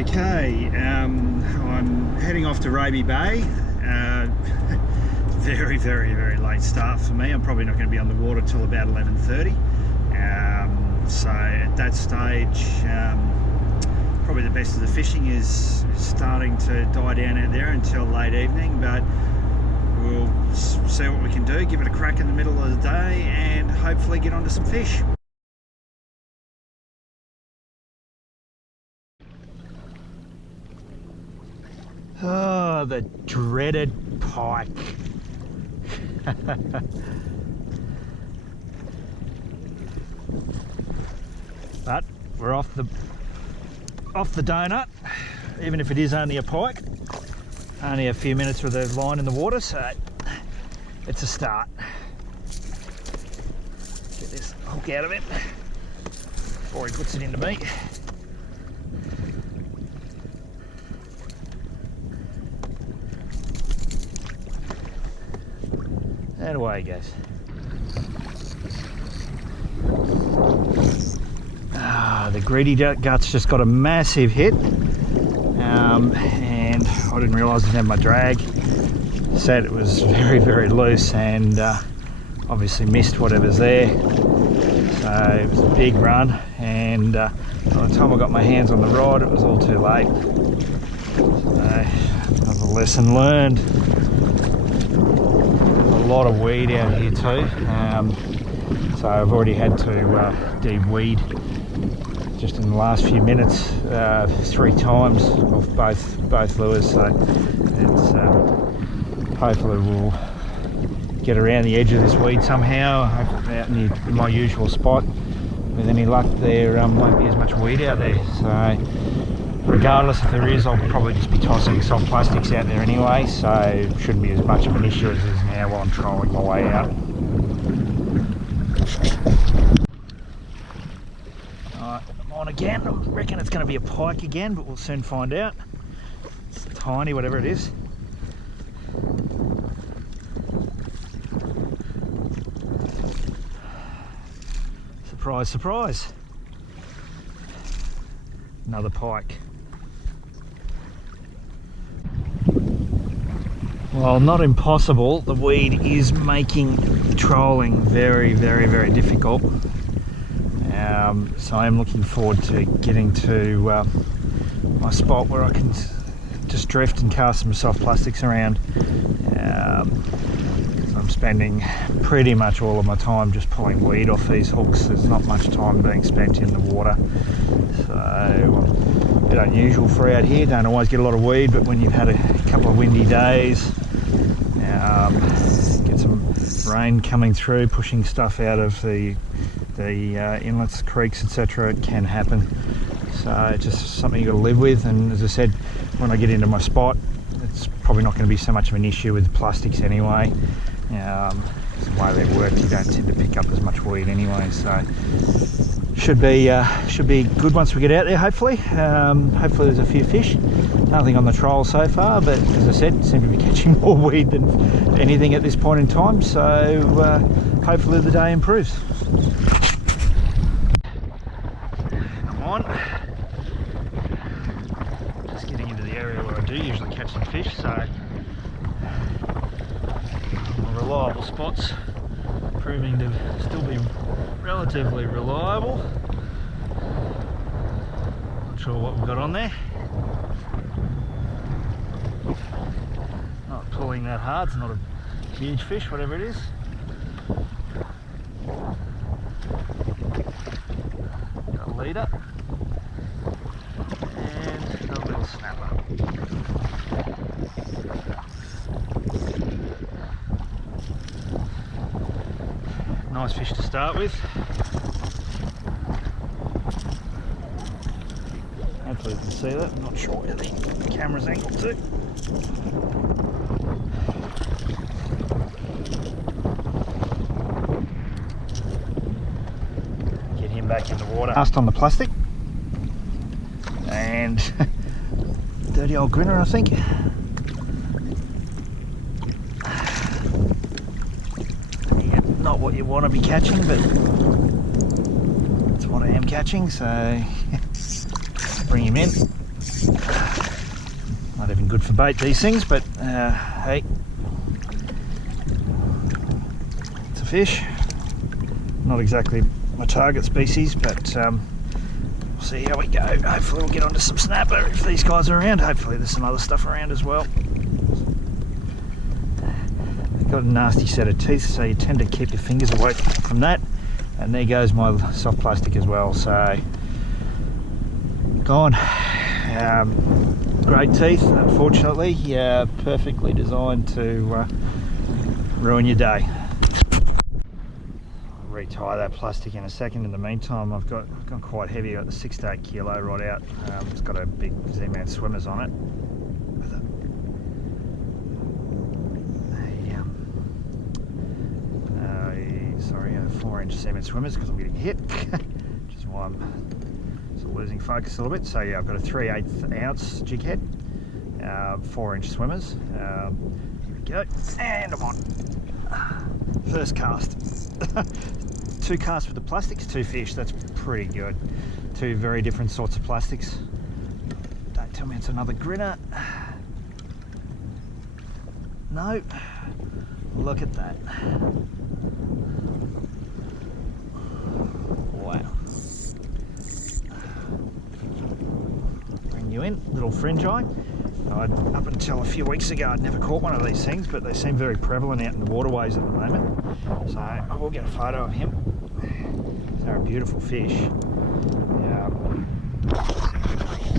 Okay, I'm heading off to Raby Bay. Very late start for me. I'm probably not going to be on the water till about 11:30. So at that stage, probably the best of the fishing is starting to die down out there until late evening, but we'll see what we can do, give it a crack in the middle of the day and hopefully get onto some fish. Oh, the dreaded pike. But we're off the donut, even if it is only a pike. Only a few minutes with the line in the water, so it's a start. Get this hook out of him before he puts it into me. And away he goes. The greedy gut's just got a massive hit, and I didn't realise I didn't have my drag. Said it was very loose, and obviously missed whatever's there. So it was a big run, and by the time I got my hands on the rod, it was all too late. So another lesson learned. A lot of weed out here too, so I've already had to de-weed just in the last few minutes 3 times off both lures, so it's hopefully we'll get around the edge of this weed somehow, out in my usual spot. With any luck, there won't be as much weed out there, so regardless if there is, I'll probably just be tossing soft plastics out there anyway, so it shouldn't be as much of an issue as it is now while I'm trolling my way out. Alright, I'm on again. I reckon it's going to be a pike again, but we'll soon find out. It's tiny, whatever it is. Surprise, surprise. Another pike. Well, not impossible, the weed is making trolling very difficult. So I'm looking forward to getting to my spot where I can just drift and cast some soft plastics around. I'm spending pretty much all of my time just pulling weed off these hooks. There's not much time being spent in the water. So a bit unusual for out here, don't always get a lot of weed, but when you've had a couple of windy days, get some rain coming through, pushing stuff out of the inlets, creeks, etc., it can happen. So it's just something you've got to live with, and as I said, when I get into my spot, it's probably not going to be so much of an issue with plastics anyway. The way they work, you don't tend to pick up as much weed anyway, so should be good once we get out there. Hopefully there's a few fish. Nothing on the troll so far, but as I said, seem to be catching more weed than anything at this point in time, so hopefully the day improves. Come on, just getting into the area where I do usually catch some fish, so reliable spots proving to still be relatively reliable. Not sure what we've got on there. Not pulling that hard, it's not a huge fish, whatever it is. Got a leader and a little snapper. Nice fish to start with. Hopefully you can see that. I'm not sure where the camera's angled to. Get him back in the water. Cast on the plastic. And dirty old grinner, I think. Not what you want to be catching, but it's what I am catching, so bring him in. Not even good for bait, these things, but hey, it's a fish. Not exactly my target species, but we'll see how we go. Hopefully we'll get onto some snapper if these guys are around. Hopefully there's some other stuff around as well. They've got a nasty set of teeth, so you tend to keep your fingers away from that. And there goes my soft plastic as well, so gone. Great teeth, unfortunately. Yeah, perfectly designed to ruin your day. I'll retie that plastic in a second. In the meantime, I've gone quite heavy. I've got the 6 to 8 kilo rod out. It's got a big Z-Man swimmers on it. Sorry, 4-inch salmon swimmers because I'm getting hit, which is why I'm sort of losing focus a little bit. So yeah, I've got a 3/8 ounce jig head, 4-inch swimmers. Here we go, and I'm on. First cast. 2 casts with the plastics, 2 fish. That's pretty good. 2 very different sorts of plastics. Don't tell me it's another grinner. No. Look at that. Wow. Bring you in, little fringe eye. Up until a few weeks ago I'd never caught one of these things, but they seem very prevalent out in the waterways at the moment. So I will get a photo of him. They're a beautiful fish.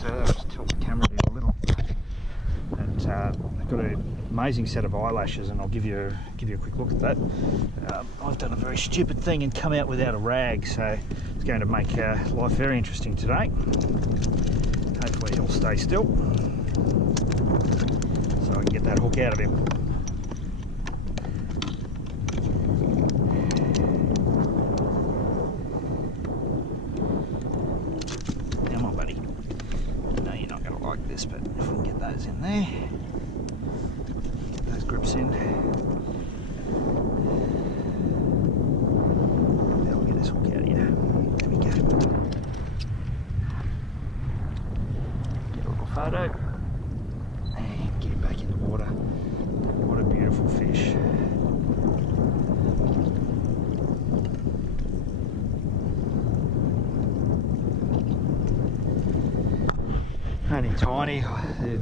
So I'll just tilt the camera down a little. And they've got an amazing set of eyelashes, and I'll give you a quick look at that. I've done a very stupid thing and come out without a rag, so it's going to make life very interesting today. Hopefully he'll stay still so I can get that hook out of him. Come on, buddy. I know you're not going to like this, but if we can get those in there, get those grips in, now we'll get this hook out of you. There we go. Get a little photo and get him back in the water. What a beautiful fish. Only tiny.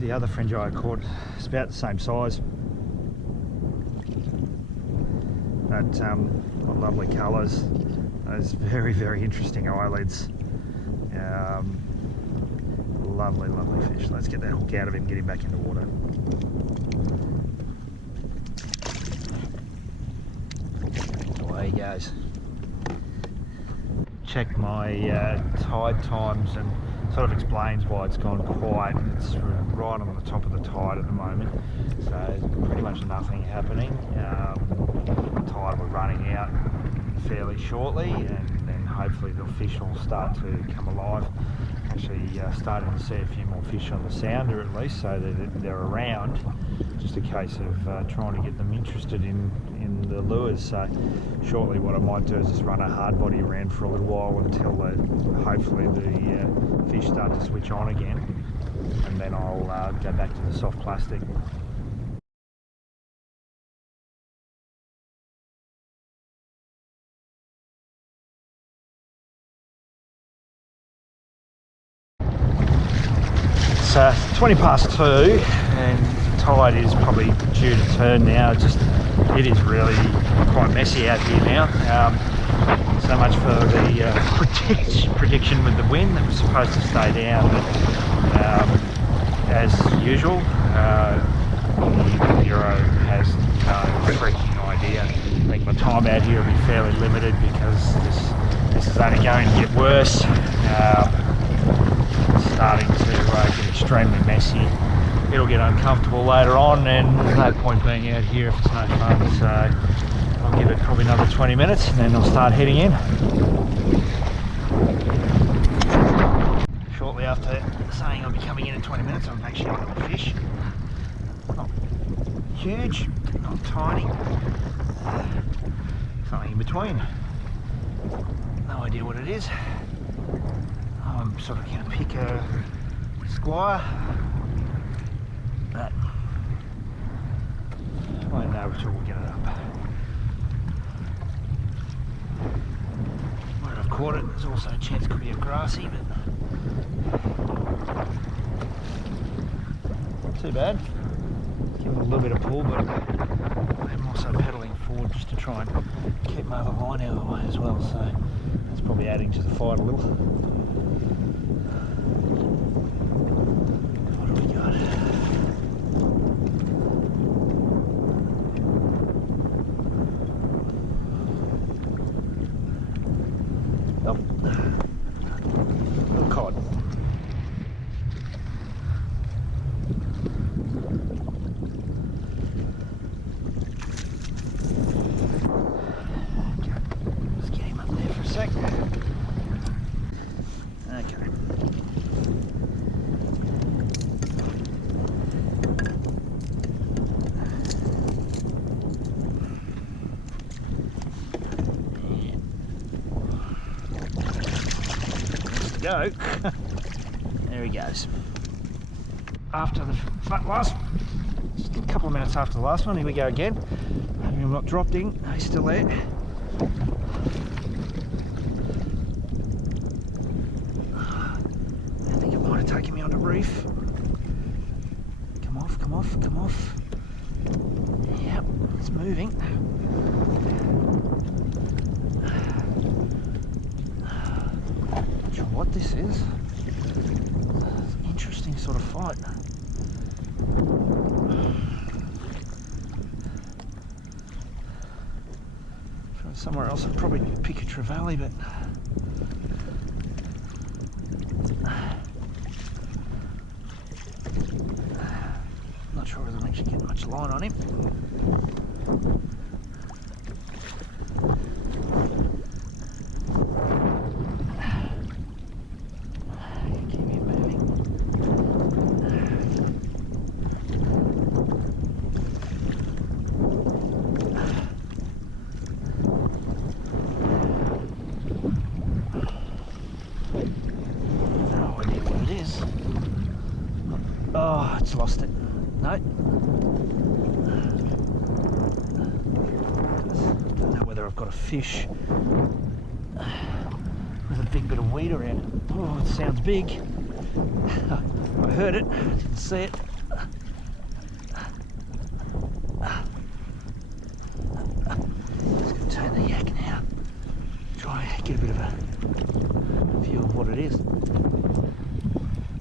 The other fringe I caught is about the same size. But what lovely colours. Those very, very interesting eyelids. Lovely, lovely fish. Let's get that hook out of him, get him back in the water. Away he goes. Check my tide times and sort of explains why it's gone quiet. It's right on the top of the tide at the moment, so pretty much nothing happening. The tide will be running out fairly shortly, and then hopefully the fish will start to come alive. Actually starting to see a few more fish on the sounder at least, so that they're around. Just a case of trying to get them interested in the lures. So shortly what I might do is just run a hard body around for a little while until hopefully the fish start to switch on again, and then I'll go back to the soft plastic. It's 20 past 2 and the tide is probably due to turn now. It is really quite messy out here now. So much for the prediction with the wind that was supposed to stay down, but as usual the Bureau has no freaking idea. I think my time out here will be fairly limited because this is only going to get worse. It's starting to get extremely messy. It'll get uncomfortable later on, and there's no point being out here if it's no fun. So I'll give it probably another 20 minutes and then I'll start heading in. Shortly after saying I'll be coming in 20 minutes, I'm actually on a fish. Not huge, not tiny, something in between. No idea what it is. I'm sort of going to pick a squire. But I won't know until we get it up. Where I've caught it, there's also a chance it could be a grassy, but not too bad. Give it a little bit of pull, but I'm also pedalling forward just to try and keep my other line out of the way as well, so that's probably adding to the fight a little. What have we got? Oh, little cod. Go. There he goes. After the last, just a couple of minutes after the last one, here we go again. I'm not dropped in, he's still there. I think it might have taken me on the reef. Come off, come off, come off. Yep, it's moving. What this is. It's an interesting sort of fight. From somewhere else I'd probably pick a trevally, but not sure whether I'm actually getting much line on him. Oh, it's lost it. No. Don't know whether I've got a fish with a big bit of weed around it. Oh, it sounds big. I heard it, didn't see it. Just going to turn the yak now. Try and get a bit of a view of what it is.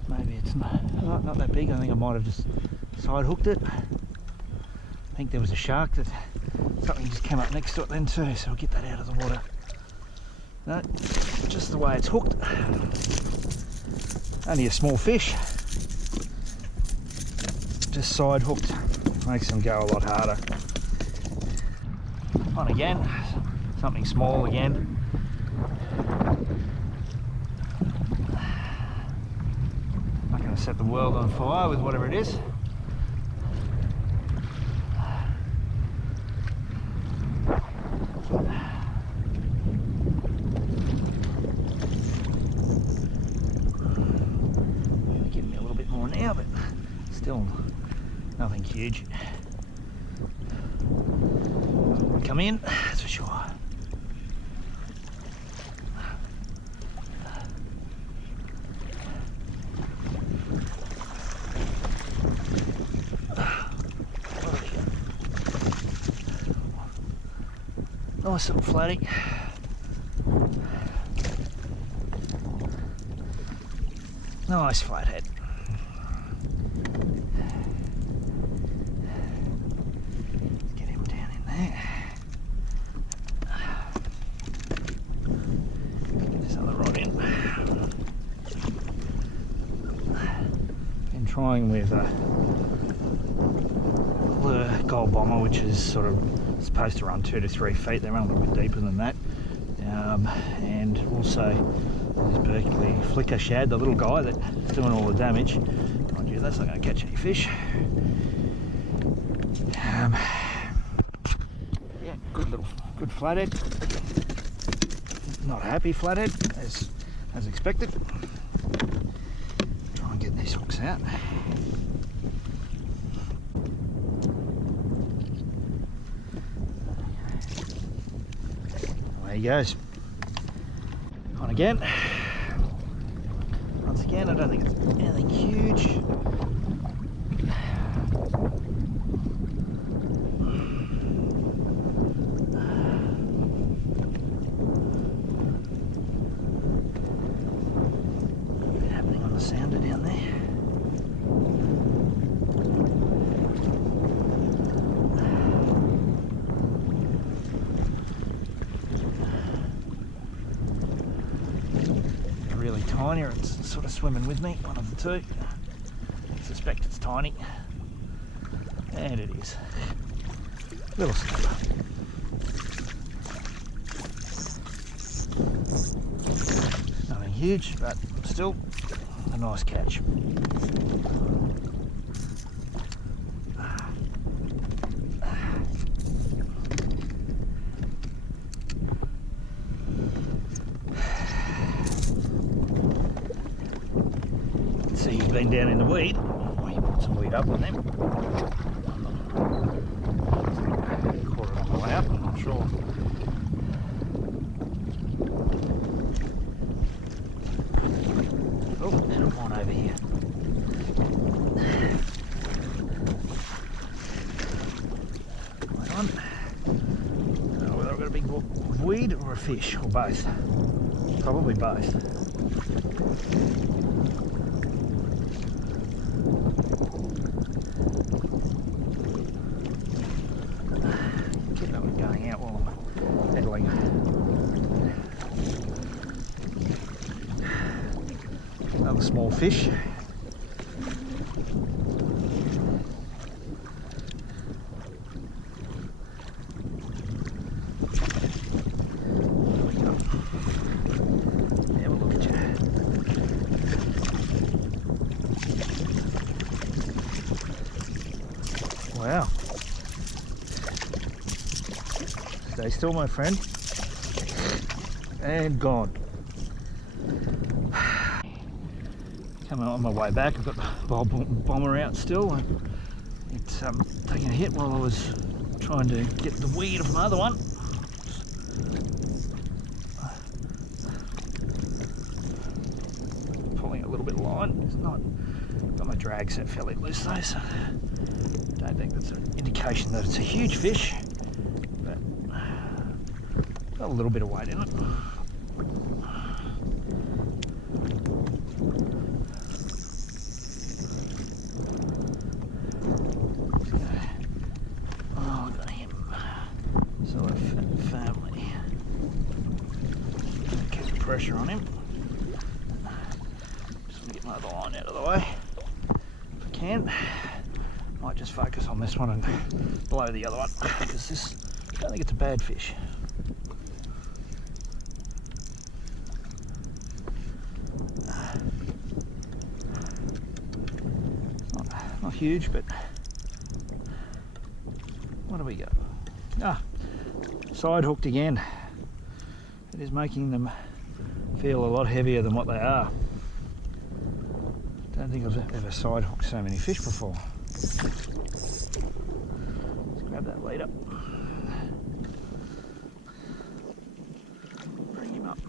Maybe it's not that big. I think I might have just side hooked it. I think there was a shark that something just came up next to it then too, so I'll get that out of the water. No, just the way it's hooked. Only a small fish. Just side hooked. Makes them go a lot harder. On again, something small again. Not going to set the world on fire with whatever it is. Giving me a little bit more now, but still nothing huge. Come in, that's for sure. Nice little flatty. Nice flathead. Let's get him down in there. Get this other rod in. Been trying with a lure gold bomber, which is sort of supposed to run 2 to 3 feet. They run a little bit deeper than that. And also this Berkeley flicker shad, the little guy that's doing all the damage. Mind you, that's not going to catch any fish. Yeah, good flathead. Not a happy flathead as expected. Try and get these hooks out. There he goes. On again. Once again, I don't think it's anything huge. Happening on the sounder down there. Really tiny, or it's sort of swimming with me, one of the two. I suspect it's tiny, and it is. Little snapper. Nothing huge, but still a nice catch. See, he's been down in the weed. Oh, he put some weed up on them. Caught it on the way up, I'm not sure. Oh, and one over here. Wait on. I don't know whether I've got a big weed or a fish, or both. Probably both. Keep that one going out while I'm pedaling. Another small fish. Have a look at you. Wow. Stay still, my friend. And gone. Coming on my way back, I've got the ball bomber out still. It's taking a hit while I was trying to get the weed off my other one. Pulling a little bit of line. It's not got my drag set fairly loose though, so don't think that's an indication that it's a huge fish. But got a little bit of weight in it. Oh, look at him. So a family. Keep the pressure on him. Just want to get my other line out of the way if I can. Might just focus on this one and blow the other one, because this, I don't think it's a bad fish. Not huge, but what do we got? Ah, side hooked again. It is making them feel a lot heavier than what they are. Don't think I've ever side hooked so many fish before. Let's grab that lead up. Bring him up.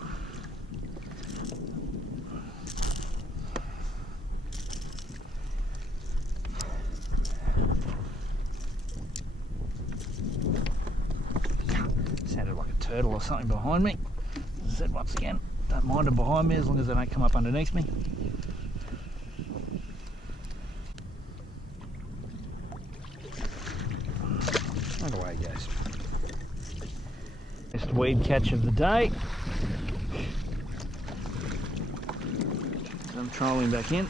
Sounded like a turtle or something behind me. As I said once again, don't mind them behind me as long as they don't come up underneath me. And away he goes. Best weed catch of the day. So I'm trolling back in.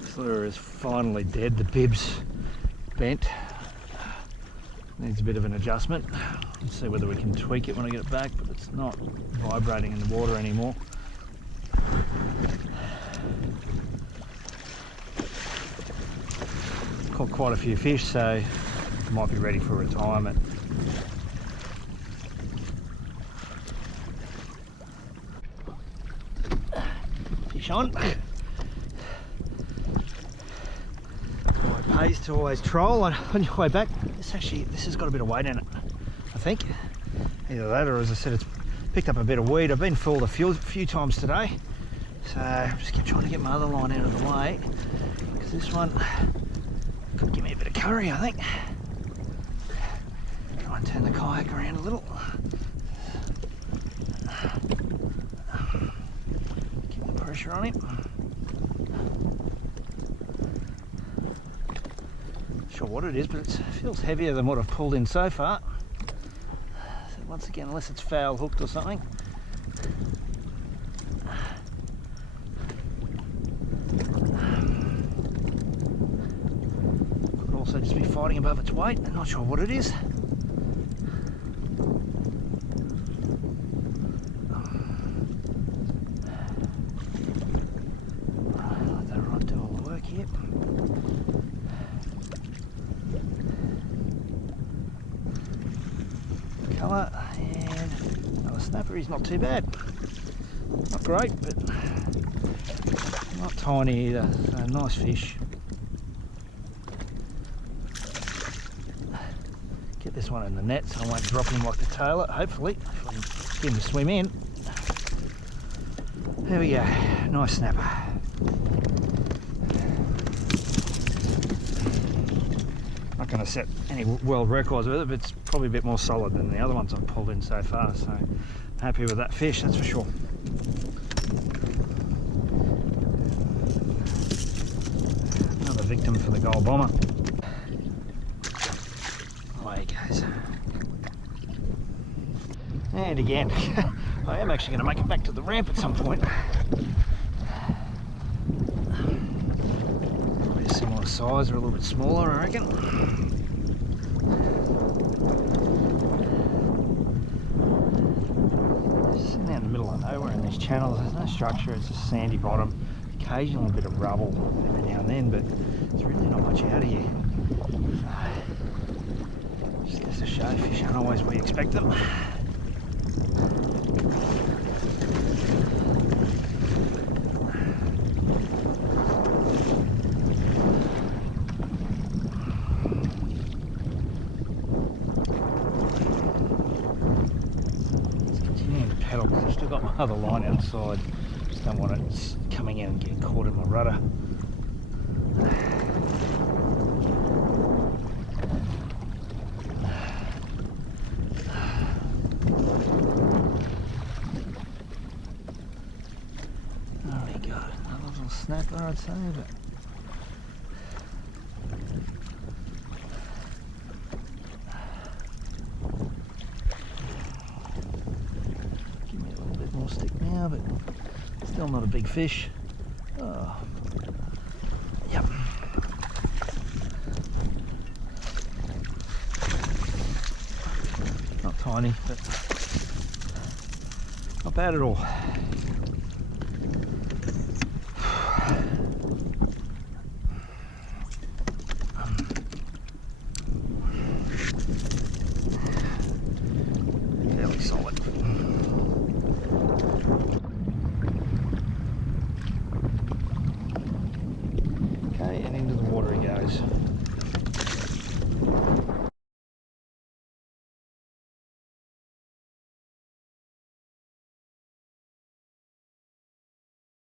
This lure is finally dead. The bib's bent. Needs a bit of an adjustment. Let's see whether we can tweak it when I get it back, but it's not vibrating in the water anymore. Caught quite a few fish, so might be ready for retirement. Fish on. pays to always troll on your way back. This has got a bit of weight in it, I think. Either that, or as I said, it's picked up a bit of weed. I've been fooled a few times today, so I just keep trying to get my other line out of the way, because this one could give me a bit of curry, I think. Try and turn the kayak around a little. Keep the pressure on him. Not sure what it is, but it feels heavier than what I've pulled in so far. So once again, unless it's foul hooked or something. Could also just be fighting above its weight. I'm not sure what it is. Let that rod do all the work here. Colour, and another snapper. He's not too bad. Not great, but not tiny either. So nice fish. Get this one in the net so I won't drop him like the tailor, hopefully, if I can get him to swim in. There we go, nice snapper. Not going to set any world records with it, but it's probably a bit more solid than the other ones I've pulled in so far, so happy with that fish, that's for sure. Another victim for the gold bomber. Away he goes. And again, I am actually going to make it back to the ramp at some point. Probably a similar size or a little bit smaller, I reckon. Sitting out in the middle of nowhere in these channels, there's no structure, it's just sandy bottom, occasionally a bit of rubble every now and then, but there's really not much out of here. Just goes to show fish aren't always where you expect them. I've still got my other line outside, just don't want it coming in and getting caught in my rudder. There we go, another little snapper I'd say, but stick now, but still not a big fish. Oh. Yep. Not tiny, but not bad at all. Fairly solid. And into the water he goes.